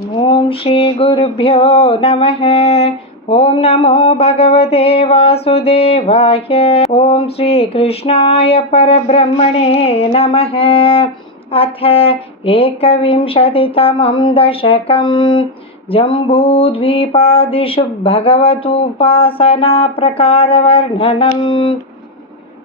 ओम श्री गुरुभ्यो नमः। ओम नमो भगवते वासुदेवाय। ओम श्री कृष्णाय परब्रह्मणे नमः। अथ एकविंशतितमं दशकं। जम्बूद्वीपादिषु भगवतुपासना प्रकारवर्णनम्।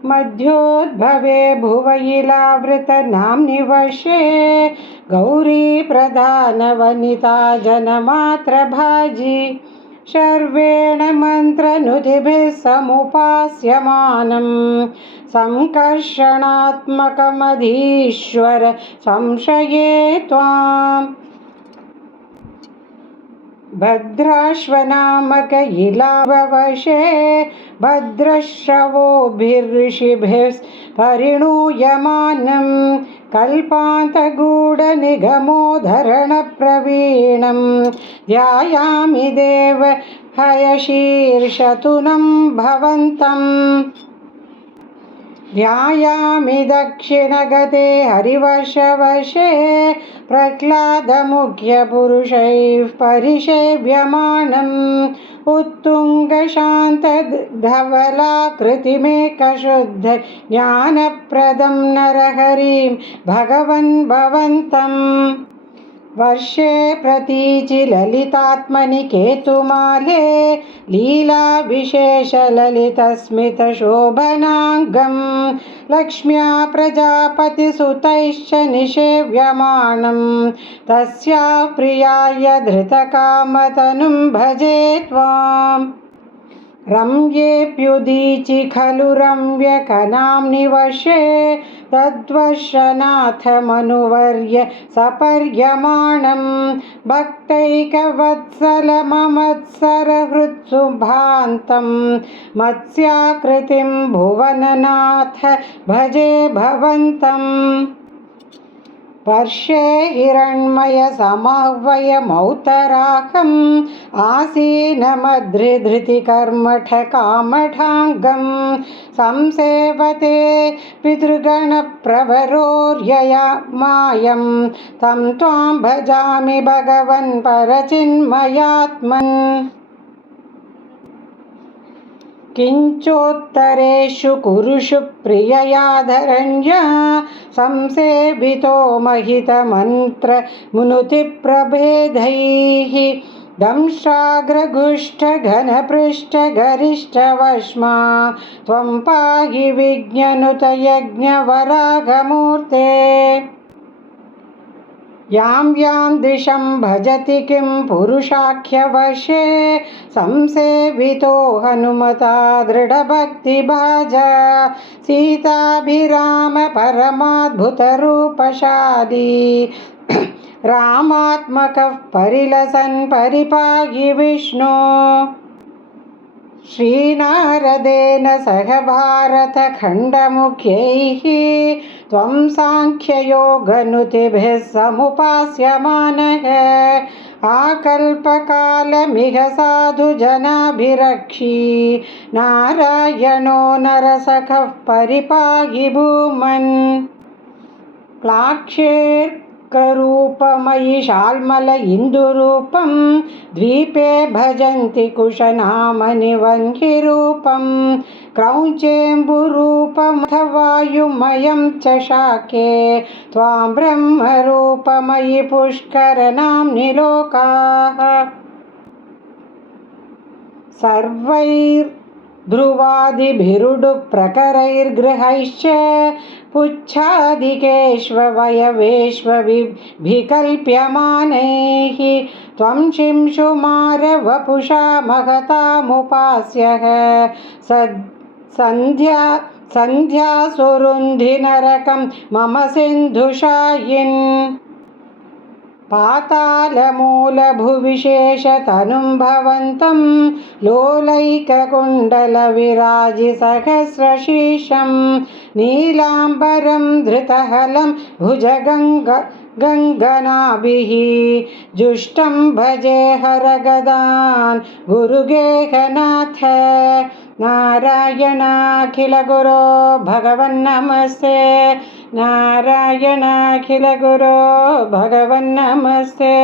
मध्योद्भवे भुवयिलावृतनाम्नि वशे गौरी प्रधानवनिता जनमात्रभाजी शर्वेण मन्त्रनुतिभिः समुपास्यमानं संकर्षणात्मकमधीश्वर संशये त्वाम्। भद्राश्वनामक इलाववशे भद्रश्रवोभिर्षिभिः परिणूयमानं कल्पान्तगूढनिगमोद्धरणप्रवीणं ध्यायामि देव हयशीर्षतुनं भवन्तम्। ध्यायामि दक्षिणगते हरिवर्षवशे प्रह्लादमुख्यपुरुषैः परिसेव्यमानम् उत्तुङ्गशान्तधवलाकृतिमेकशुद्ध ज्ञानप्रदं नरहरिं भगवन् भवन्तम्। वर्षे प्रतीचि ललितात्मनि केतुमाले लीलाविशेषललितस्मितशोभनाङ्गं लक्ष्म्या प्रजापतिसुतैश्च निषेव्यमानं तस्याः प्रियाय धृतकामतनुं भजे त्वाम्। रम्येऽप्युदीचि खलु रम्यकनाम्नि वशे तद्वर्षनाथमनुवर्य सपर्यमाणं भक्तैकवत्सलममत्सरहृत्सुभान्तं मत्स्याकृतिं भुवननाथ भजे भवन्तम्। वर्षे हिरण्मयसमाह्वयमौतराकम् आसीनमधृधृतिकर्मठकामठाङ्गं संसेवते पितृगणप्रवरोर्यया मायं तं त्वां भजामि भगवन् परचिन्मयात्मन्। किञ्चोत्तरेषु कुरुषु प्रिययाधरण्या संसेवितो महितमन्त्रमुनुतिप्रभेदैः दंष्ट्राग्रगुष्ठघनपृष्ठगरिष्ठवश्मा त्वं पाहि विज्ञनुतयज्ञवरागमूर्ते। यां यां दिशं भजति किं पुरुषाख्यवशे संसेवितो हनुमता दृढभक्तिभाजा सीताभिराम परमाद्भुतरूपशाली रामात्मकः परिलसन् परिपाहि विष्णो। श्रीनारदेन सह भारतखण्डमुख्यैः त्वं साङ्ख्ययोगनुतिभिः समुपास्यमानः आकल्पकालमिह साधुजनाभिरक्षी नारायणो नरसखः परिपाहि भूमन्। प्लाक्षेर्करूपमयि शाल्मल इन्दुरूपं द्वीपे भजन्ति कुशनामनिवह्निरूपं क्रौञ्चेम्बुरूपमथ वायुमयं च शाके त्वां ब्रह्मरूपमयि पुष्करनाम्नि लोकाः। सर्वैर्ध्रुवादिभिरुडुप्रकरैर्गृहैश्च पुच्छादिकेष्ववयवेष्वविकल्प्यमानैः त्वं शिंशुमारवपुषा महतामुपास्यः सन्ध्यासुरुन्धिनरकं मम सिन्धुशायिन्। पातालमूलभुविशेषतनुं भवन्तं लोलैककुण्डलविराजिसहस्रशीर्षं नीलाम्बरं धृतहलं भुजगङ्गनाभिः जुष्टं भजे हरगदान् गुरुगेहनाथ। नारायणाखिलगुरो भगवन्नमस्ते। नारायणाखिलगुरो भगवन्नमस्ते।